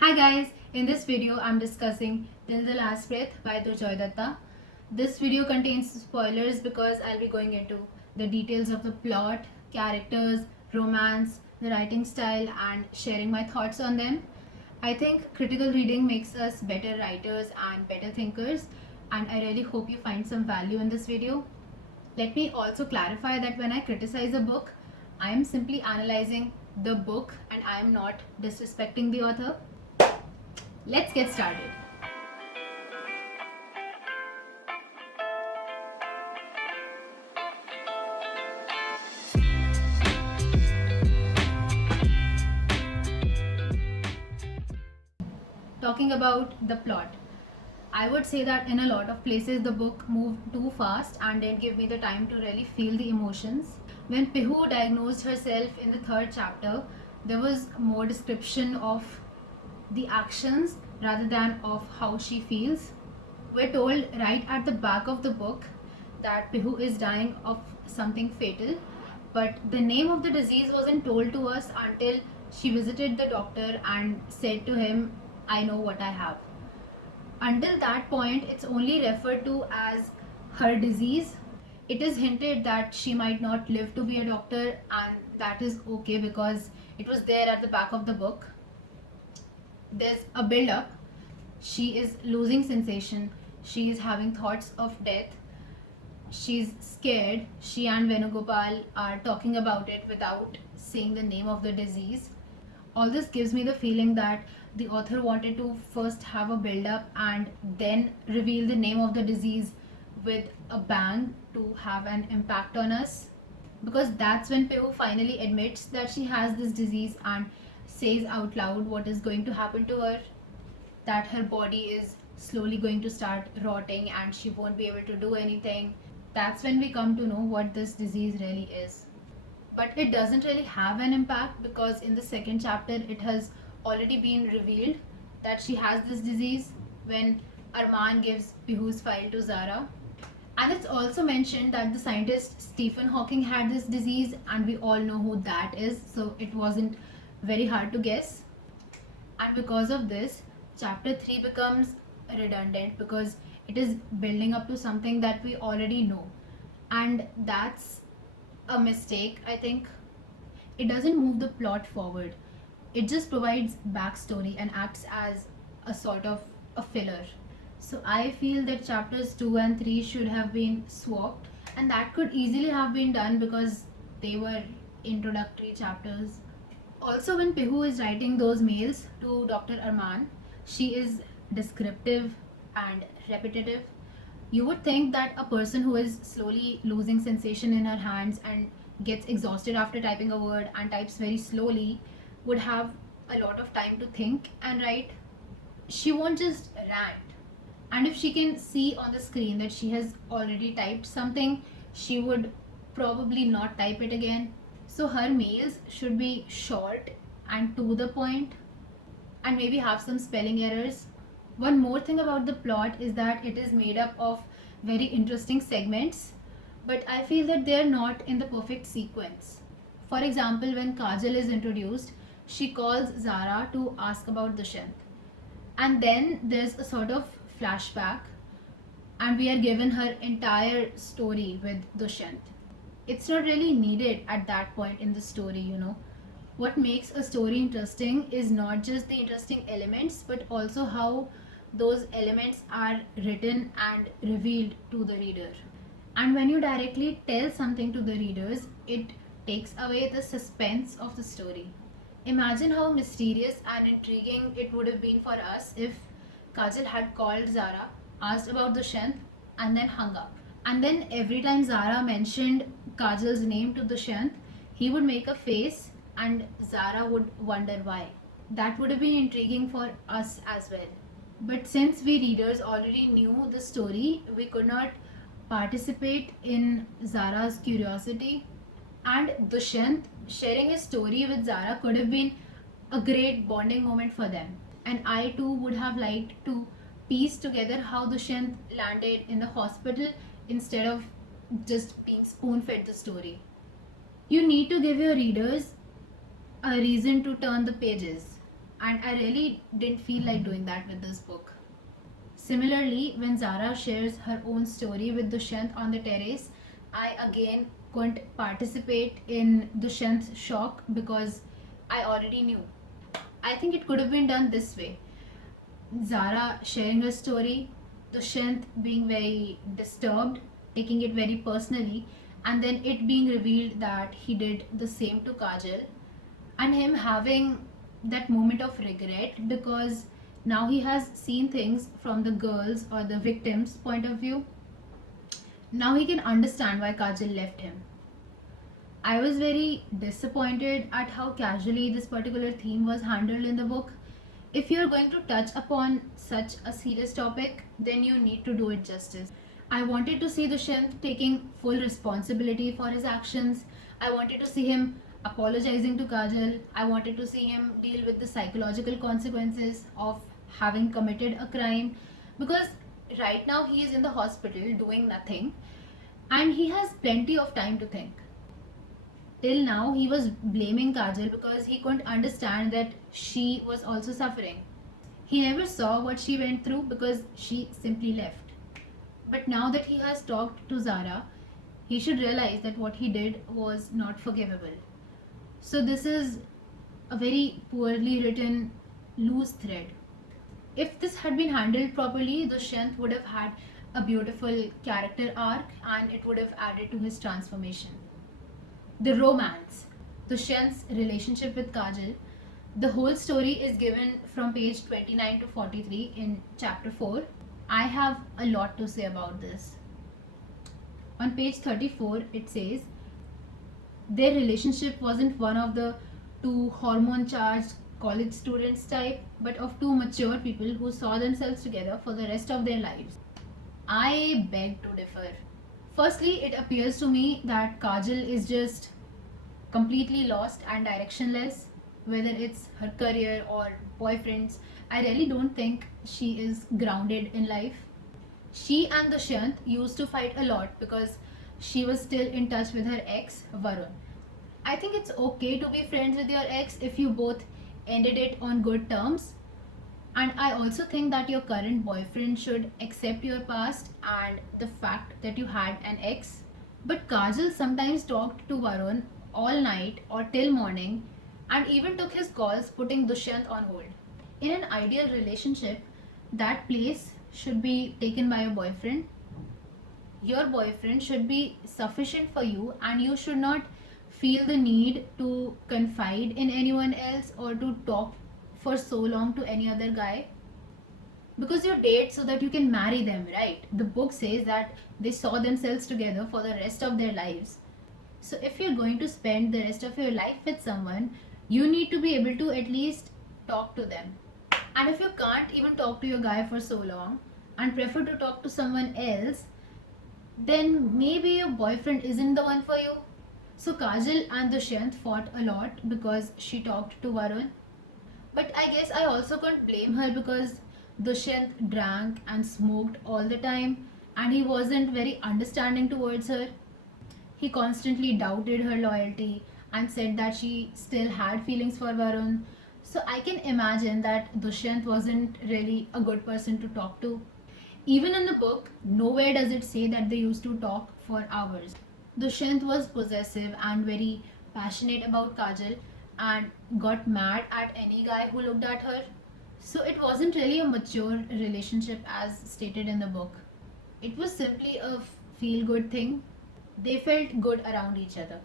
Hi guys, in this video I'm discussing Till the Last Breath by Durjoy Datta. This video contains spoilers because I'll be going into the details of the plot, characters, romance, the writing style and sharing my thoughts on them. I think critical reading makes us better writers and better thinkers, and I really hope you find some value in this video. Let me also clarify that when I criticize a book, I am simply analyzing the book and I am not disrespecting the author. Let's get started. Talking about the plot, I would say that in a lot of places the book moved too fast and didn't give me the time to really feel the emotions. When Pihu diagnosed herself in the third chapter, there was more description of the actions rather than of how she feels. We're told right at the back of the book that Pihu is dying of something fatal, but the name of the disease wasn't told to us until she visited the doctor and said to him, I know what I have. Until that point, it's only referred to as her disease. It is hinted that she might not live to be a doctor, and that is okay because it was there at the back of the book. There's a build up. She is losing sensation, she is having thoughts of death, she's scared. She and Venugopal are talking about it without saying the name of the disease. All this gives me the feeling that the author wanted to first have a build up and then reveal the name of the disease with a bang to have an impact on us, because that's when Peo finally admits that she has this disease and says out loud what is going to happen to her, that her body is slowly going to start rotting and she won't be able to do anything. That's when we come to know what this disease really is. But it doesn't really have an impact because in the second chapter it has already been revealed that she has this disease when Arman gives Pihu's file to Zara. And it's also mentioned that the scientist Stephen Hawking had this disease, and we all know who that is, so it wasn't very hard to guess. And because of this, chapter 3 becomes redundant because it is building up to something that we already know. And that's a mistake, I think. It doesn't move the plot forward, it just provides backstory and acts as a sort of a filler. So I feel that chapters 2 and 3 should have been swapped, and that could easily have been done because they were introductory chapters. Also, when Pihu is writing those mails to Dr. Arman, she is descriptive and repetitive. You would think that a person who is slowly losing sensation in her hands and gets exhausted after typing a word and types very slowly would have a lot of time to think and write. She won't just rant. And if she can see on the screen that she has already typed something, she would probably not type it again. So her mails should be short and to the point, and maybe have some spelling errors. One more thing about the plot is that it is made up of very interesting segments, but I feel that they are not in the perfect sequence. For example, when Kajal is introduced, she calls Zara to ask about Dushyant. And then there's a sort of flashback, and we are given her entire story with Dushyant. It's not really needed at that point in the story. What makes a story interesting is not just the interesting elements, but also how those elements are written and revealed to the reader. And when you directly tell something to the readers, it takes away the suspense of the story. Imagine how mysterious and intriguing it would have been for us if Kajal had called Zara, asked about Dushyant, and then hung up. And then every time Zara mentioned Kajal's name to Dushyant, he would make a face and Zara would wonder why. That would have been intriguing for us as well. But since we readers already knew the story, we could not participate in Zara's curiosity. And Dushyant sharing his story with Zara could have been a great bonding moment for them. And I too would have liked to piece together how Dushyant landed in the hospital instead of just being spoon fed the story. You need to give your readers a reason to turn the pages. and I really didn't feel like doing that with this book. Similarly, when Zara shares her own story with Dushyant on the terrace, I again couldn't participate in Dushyant's shock because I already knew. I think it could have been done this way: Zara sharing her story, Dushyant being very disturbed, taking it very personally, and then it being revealed that he did the same to Kajal, and him having that moment of regret because now he has seen things from the girls or the victims' point of view. Now he can understand why Kajal left him. I was very disappointed at how casually this particular theme was handled in the book. If you're going to touch upon such a serious topic, then you need to do it justice. I wanted to see Dushyant taking full responsibility for his actions. I wanted to see him apologizing to Kajal. I wanted to see him deal with the psychological consequences of having committed a crime, because right now he is in the hospital doing nothing and he has plenty of time to think. Till now, he was blaming Kajal because he couldn't understand that she was also suffering. He never saw what she went through because she simply left. But now that he has talked to Zara, he should realize that what he did was not forgivable. So, this is a very poorly written loose thread. If this had been handled properly, Dushyant would have had a beautiful character arc and it would have added to his transformation. The romance, Dushyant's relationship with Kajal. The whole story is given from page 29 to 43 in chapter 4. I have a lot to say about this. On page 34, it says their relationship wasn't one of the two hormone charged college students type, but of two mature people who saw themselves together for the rest of their lives. I beg to differ. Firstly, it appears to me that Kajal is just completely lost and directionless, whether it's her career or boyfriends. I really don't think she is grounded in life. She and Dushyant used to fight a lot because she was still in touch with her ex, Varun. I think it's okay to be friends with your ex if you both ended it on good terms. And I also think that your current boyfriend should accept your past and the fact that you had an ex. But Kajal sometimes talked to Varun all night or till morning and even took his calls, putting Dushyant on hold. In an ideal relationship, that place should be taken by a boyfriend. Your boyfriend should be sufficient for you, and you should not feel the need to confide in anyone else or to talk for so long to any other guy, because you date so that you can marry them, right? The book says that they saw themselves together for the rest of their lives. So if you're going to spend the rest of your life with someone, you need to be able to at least talk to them. And if you can't even talk to your guy for so long and prefer to talk to someone else, then maybe your boyfriend isn't the one for you. So Kajal and Dushyant fought a lot because she talked to Varun. But I guess I also can't blame her because Dushyant drank and smoked all the time and he wasn't very understanding towards her. He constantly doubted her loyalty and said that she still had feelings for Varun. So I can imagine that Dushyant wasn't really a good person to talk to. Even in the book, nowhere does it say that they used to talk for hours. Dushyant was possessive and very passionate about Kajal and got mad at any guy who looked at her. So it wasn't really a mature relationship as stated in the book. It was simply a feel good thing. They felt good around each other.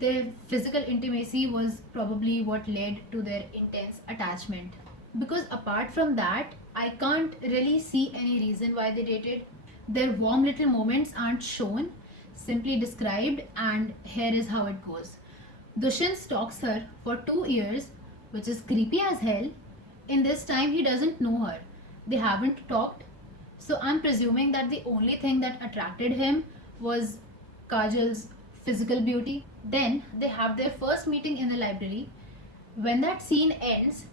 Their physical intimacy was probably what led to their intense attachment. Because apart from that, I can't really see any reason why they dated. Their warm little moments aren't shown, simply described, and here is how it goes. Dushyant stalks her for 2 years, which is creepy as hell. In this time, he doesn't know her. They haven't talked. So I'm presuming that the only thing that attracted him was Kajal's physical beauty. Then they have their first meeting in the library. When that scene ends,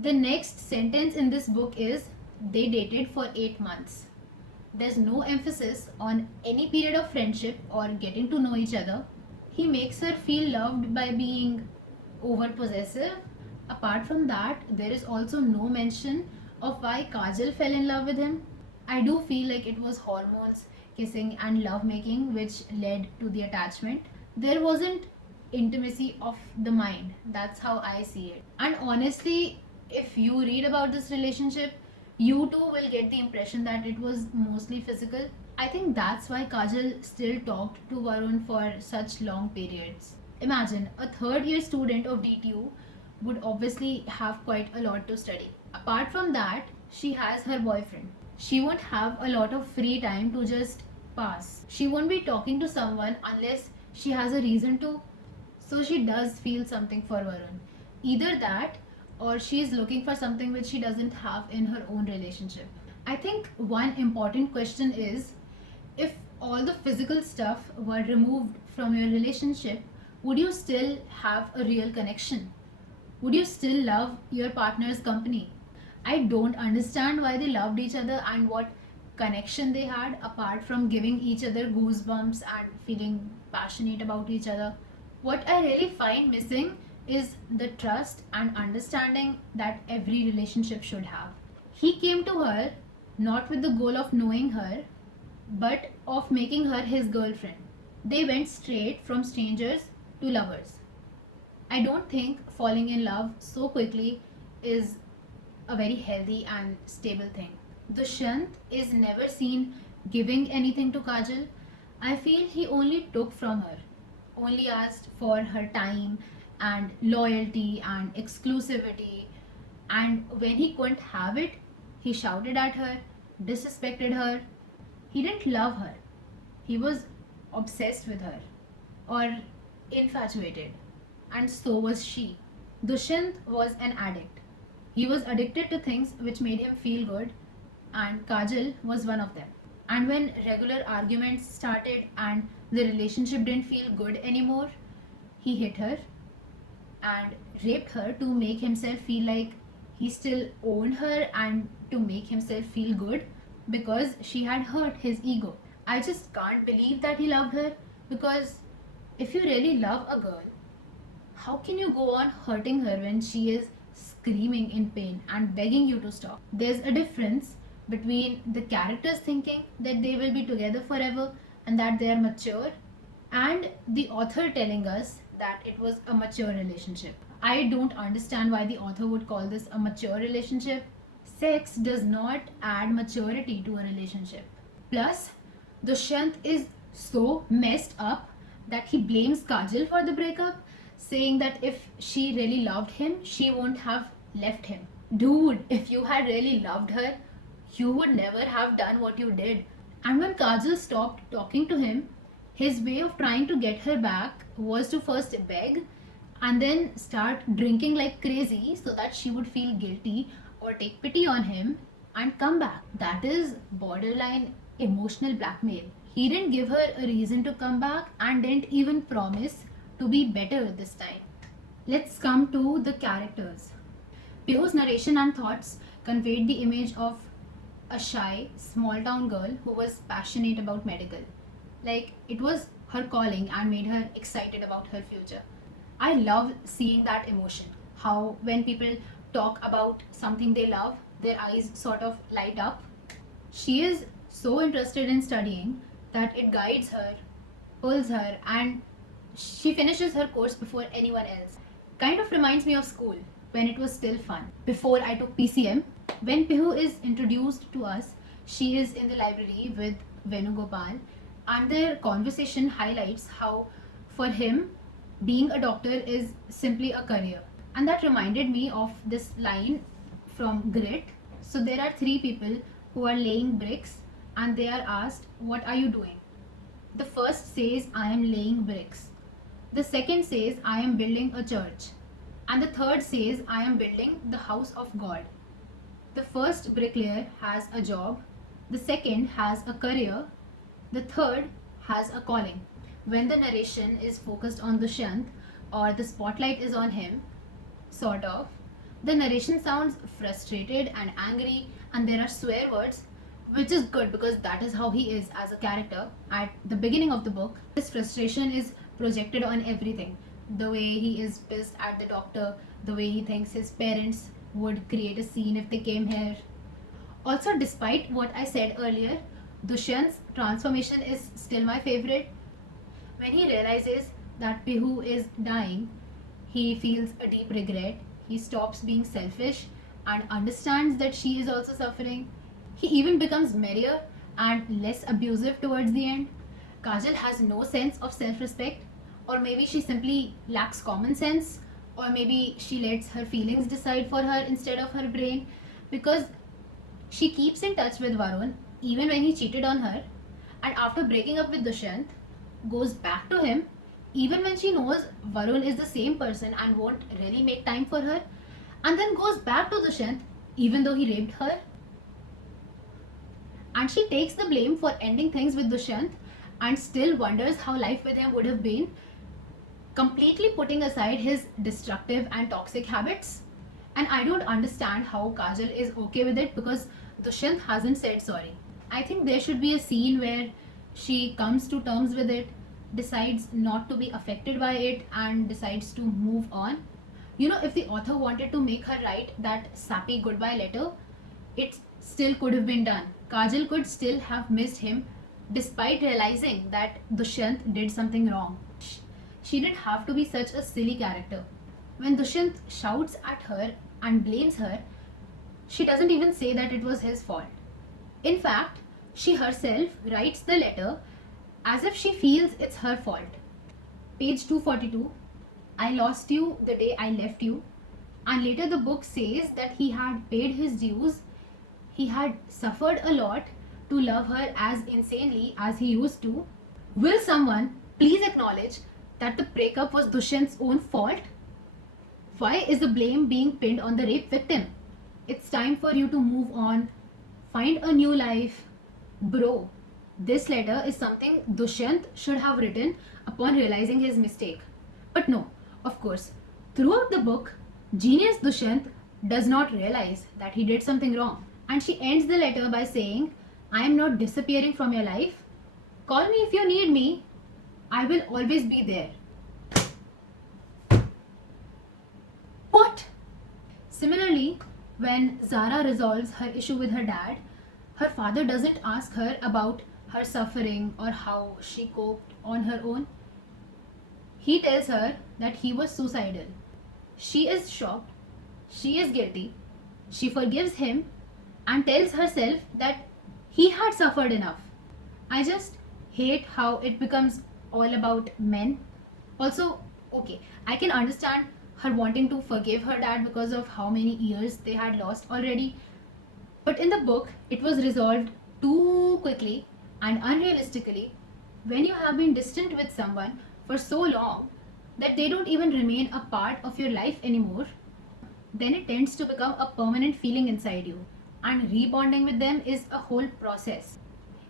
the next sentence in this book is they dated for 8 months. There's no emphasis on any period of friendship or getting to know each other. He makes her feel loved by being over possessive, but he doesn't really care. Apart from that, there is also no mention of why Kajal fell in love with him. I do feel like it was hormones, kissing, and love making which led to the attachment. There wasn't intimacy of the mind. That's how I see it. And honestly, if you read about this relationship, you too will get the impression that it was mostly physical. I think that's why Kajal still talked to Varun for such long periods. Imagine a third year student of DTU would obviously have quite a lot to study. Apart from that, she has her boyfriend. She won't have a lot of free time to just pass. She won't be talking to someone unless she has a reason to. So she does feel something for Varun. Either that or she is looking for something which she doesn't have in her own relationship. I think one important question is, if all the physical stuff were removed from your relationship, would you still have a real connection? Would you still love your partner's company? I don't understand why they loved each other and what connection they had apart from giving each other goosebumps and feeling passionate about each other. What I really find missing is the trust and understanding that every relationship should have. He came to her not with the goal of knowing her, but of making her his girlfriend. They went straight from strangers to lovers. I don't think falling in love so quickly is a very healthy and stable thing. Dushyant is never seen giving anything to Kajal. I feel he only took from her, only asked for her time and loyalty and exclusivity. And when he couldn't have it, he shouted at her, disrespected her. He didn't love her, he was obsessed with her or infatuated, and so was she. Dushyant was an addict. He was addicted to things which made him feel good, and Kajal was one of them. And when regular arguments started and the relationship didn't feel good anymore, he hit her and raped her to make himself feel like he still owned her and to make himself feel good because she had hurt his ego. I just can't believe that he loved her, because if you really love a girl, how can you go on hurting her when she is screaming in pain and begging you to stop? There's a difference between the characters thinking that they will be together forever and that they are mature, and the author telling us that it was a mature relationship. I don't understand why the author would call this a mature relationship. Sex does not add maturity to a relationship. Plus, Dushyant is so messed up that he blames Kajal for the breakup, saying that if she really loved him, she won't have left him. Dude, if you had really loved her, you would never have done what you did. And when Kajal stopped talking to him, his way of trying to get her back was to first beg and then start drinking like crazy so that she would feel guilty or take pity on him and come back. That is borderline emotional blackmail. He didn't give her a reason to come back and didn't even promise to be better this time. Let's come to the characters. Pio's narration and thoughts conveyed the image of a shy, small town girl who was passionate about medical. Like, it was her calling and made her excited about her future. I love seeing that emotion. How, when people talk about something they love, their eyes sort of light up. She is so interested in studying that it guides her, pulls her, and she finishes her course before anyone else. Kind of reminds me of school when it was still fun. Before I took PCM, when Pihu is introduced to us, she is in the library with Venugopal, and their conversation highlights how, for him, being a doctor is simply a career. And that reminded me of this line from Grit. So there are three people who are laying bricks and they are asked, "What are you doing?" The first says, "I am laying bricks." The second says, "I am building a church." And the third says, "I am building the house of God." The first bricklayer has a job, the second has a career, the third has a calling. When the narration is focused on Dushyant or the spotlight is on him, sort of, the narration sounds frustrated and angry, and there are swear words, which is good because that is how he is as a character. At the beginning of the book, this frustration is projected on everything. The way he is pissed at the doctor, the way he thinks his parents would create a scene if they came here. Also, despite what I said earlier, Dushyant's transformation is still my favorite. When he realizes that Pihu is dying, he feels a deep regret. He stops being selfish and understands that she is also suffering. He even becomes merrier and less abusive towards the end. Kajal has no sense of self respect, or maybe she simply lacks common sense, or maybe she lets her feelings decide for her instead of her brain, because she keeps in touch with Varun even when he cheated on her, and after breaking up with Dushyant, goes back to him even when she knows Varun is the same person and won't really make time for her, and then goes back to Dushyant even though he raped her. And she takes the blame for ending things with Dushyant and still wonders how life with him would have been, completely putting aside his destructive and toxic habits. And I don't understand how Kajal is okay with it because Dushyant hasn't said sorry. I think there should be a scene where she comes to terms with it, decides not to be affected by it, and decides to move on. You know, if the author wanted to make her write that sappy goodbye letter, it still could have been done. Kajal could still have missed him despite realizing that Dushyant did something wrong. She didn't have to be such a silly character. When Dushyant shouts at her and blames her, she doesn't even say that it was his fault. In fact, she herself writes the letter as if she feels it's her fault. Page 242, I lost you the day I left you. And later the book says that he had paid his dues, he had suffered a lot to love her as insanely as he used to. Will someone please acknowledge that the breakup was Dushyant's own fault? Why is the blame being pinned on the rape victim? It's time for you to move on, find a new life. Bro, this letter is something Dushyant should have written upon realizing his mistake. But no, of course, throughout the book, genius Dushyant does not realize that he did something wrong. And she ends the letter by saying, I am not disappearing from your life. Call me if you need me. I will always be there. What? Similarly, when Zara resolves her issue with her dad, her father doesn't ask her about her suffering or how she coped on her own. He tells her that he was suicidal. She is shocked. She is guilty. She forgives him and tells herself that he had suffered enough. I just hate how it becomes all about men. Also, okay, I can understand her wanting to forgive her dad because of how many years they had lost already. But in the book, it was resolved too quickly and unrealistically when you have been distant with someone for so long that they don't even remain a part of your life anymore. Then it tends to become a permanent feeling inside you, and rebonding with them is a whole process.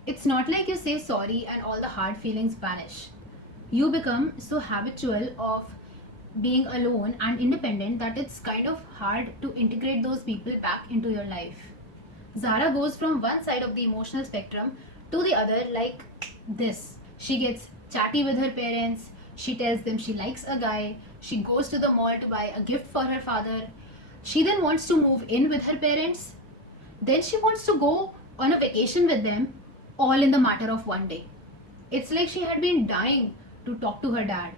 It's not like you say sorry and all the hard feelings vanish. You become so habitual of being alone and independent that it's kind of hard to integrate those people back into your life. Zara goes from one side of the emotional spectrum to the other like this. She gets chatty with her parents, she tells them she likes a guy, she goes to the mall to buy a gift for her father. She then wants to move in with her parents. Then she wants to go on a vacation with them, all in the matter of one day. It's like she had been dying to talk to her dad.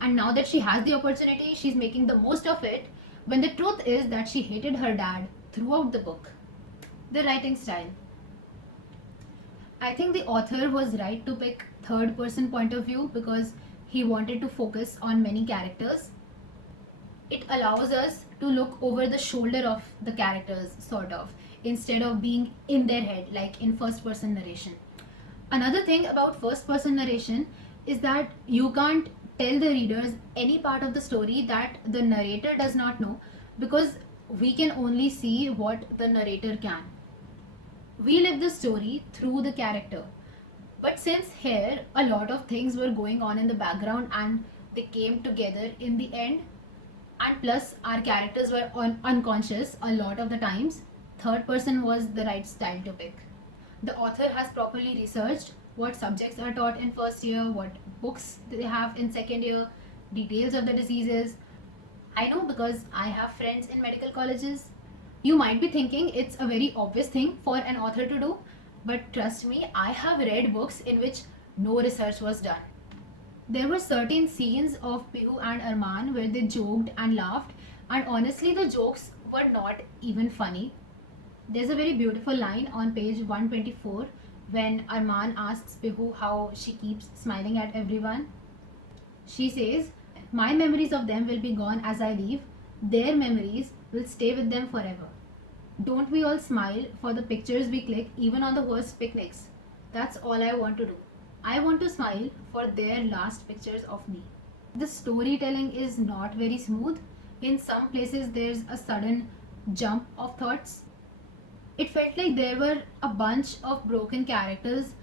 And now that she has the opportunity, she's making the most of it, when the truth is that she hated her dad throughout the book. The writing style. I think the author was right to pick third person point of view because he wanted to focus on many characters. It allows us to look over the shoulder of the characters, sort of, instead of being in their head like in first person narration. Another thing about first person narration is that you can't tell the readers any part of the story that the narrator does not know, because we can only see what the narrator can. We live the story through the character. But since here a lot of things were going on in the background and they came together in the end, and plus our characters were unconscious a lot of the times, third person was the right style to pick. The author has properly researched what subjects are taught in first year, what books they have in second year, details of the diseases. I know because I have friends in medical colleges. You might be thinking it's a very obvious thing for an author to do, but trust me, I have read books in which no research was done. There were certain scenes of Pihu and Arman where they joked and laughed, and honestly, the jokes were not even funny. There's a very beautiful line on page 124 when Arman asks Pihu how she keeps smiling at everyone. She says, "My memories of them will be gone as I leave, their memories will stay with them forever." Don't we all smile for the pictures we click even on the worst picnics? That's all I want to do. I want to smile for their last pictures of me. The storytelling is not very smooth. In some places, there's a sudden jump of thoughts. It felt like there were a bunch of broken characters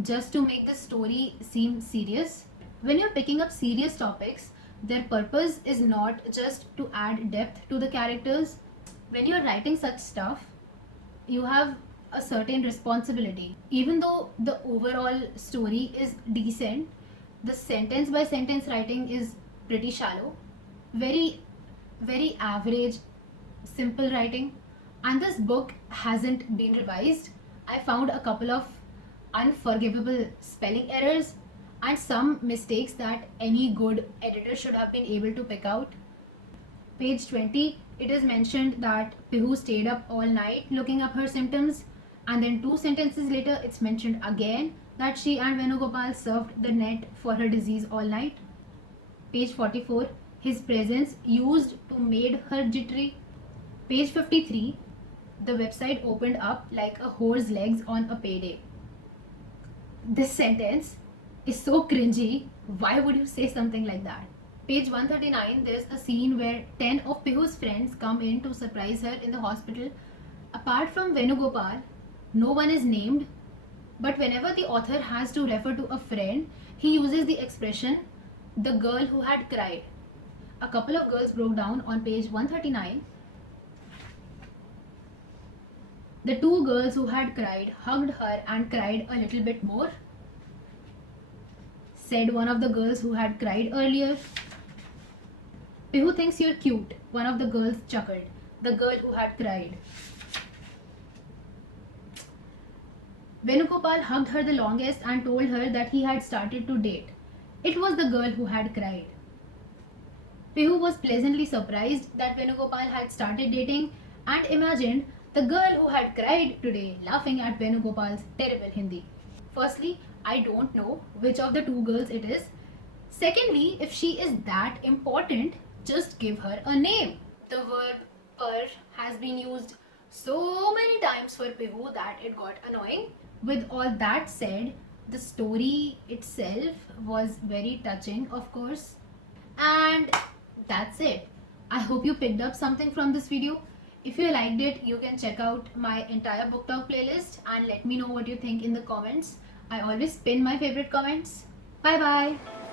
just to make the story seem serious. When you're picking up serious topics, their purpose is not just to add depth to the characters. When you're writing such stuff, you have a certain responsibility. Even though the overall story is decent, the sentence by sentence writing is pretty shallow, very, very average, simple writing. And this book hasn't been revised. I found a couple of unforgivable spelling errors and some mistakes that any good editor should have been able to pick out. Page 20, it is mentioned that Pihu stayed up all night looking up her symptoms, and then 2 sentences later, it's mentioned again that she and Venugopal surfed the net for her disease all night. Page 44, his presence used to made her jittery. Page 53, the website opened up like a whore's legs on a payday. This sentence is so cringy. Why would you say something like that? Page 139, there's a scene where 10 of Pihu's friends come in to surprise her in the hospital. Apart from Venugopal, no one is named, but whenever the author has to refer to a friend, he uses the expression, the girl who had cried. A couple of girls broke down on page 139. The 2 girls who had cried hugged her and cried a little bit more, said one of the girls who had cried earlier. Pihu thinks you're cute, one of the girls chuckled, the girl who had cried. Venugopal hugged her the longest and told her that he had started to date. It was the girl who had cried. Pihu was pleasantly surprised that Venugopal had started dating and imagined the girl who had cried today laughing at Venugopal's terrible Hindi. Firstly, I don't know which of the 2 girls it is. Secondly, if she is that important, just give her a name. The verb per has been used so many times for Pihu that it got annoying. With all that said, the story itself was very touching, of course. And that's it. I hope you picked up something from this video. If you liked it, you can check out my entire book talk playlist and let me know what you think in the comments. I always pin my favorite comments. Bye bye.